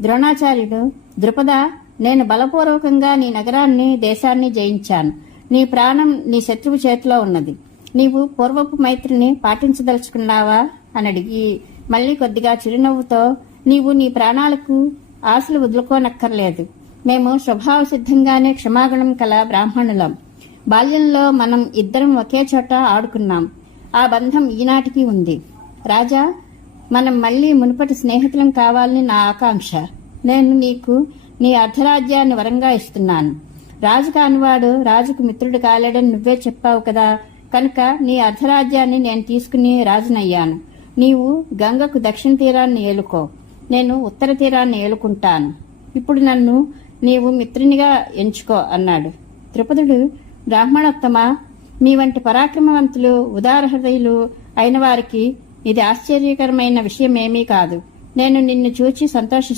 ద్రోణాచార్యుడు ద్రుపద నేను బలపూర్వకంగా నీ నగరాన్ని దేశాన్ని జయించాను. నీ ప్రాణం నీ శత్రువు చేతిలో ఉన్నది. నీవు పూర్వపు మైత్రిని పాటించదలుచుకున్నావా? అని అడిగి మళ్ళీ కొద్దిగా చిరునవ్వుతో నీవు నీ ప్రాణాలకు ఆశలు వదులుకోనక్కర్లేదు. మేము స్వభావ సిద్ధంగానే క్షమాగుణం కల బ్రాహ్మణులం. బాల్యంలో మనం ఇద్దరం ఒకే చోట ఆడుకున్నాం. ఆ బంధం ఈనాటికి ఉంది. రాజా మనం మళ్ళీ మునుపటి స్నేహితులం కావాలని నా ఆకాంక్ష. నేను నీకు నీ అర్ధరాజ్యాన్ని వరంగా ఇస్తున్నాను. రాజు కానివాడు రాజుకు మిత్రుడు కాలేడని నువ్వే చెప్పావు కదా. కనుక నీ అర్ధరాజ్యాన్ని నేను తీసుకుని రాజునయ్యాను. నీవు గంగకు దక్షిణ తీరాన్ని ఏలుకో. నేను ఉత్తర తీరాన్ని ఏలుకుంటాను. ఇప్పుడు నన్ను నీవు మిత్రునిగా ఎంచుకో అన్నాడు. త్రిపదుడు బ్రాహ్మణోత్తమ మీ వంటి పరాక్రమవంతులు ఉదారహృదయులు అయిన వారికి ఇది ఆశ్చర్యకరమైన విషయమేమీ కాదు. నేను నిన్ను చూచి సంతోషిస్తున్నాను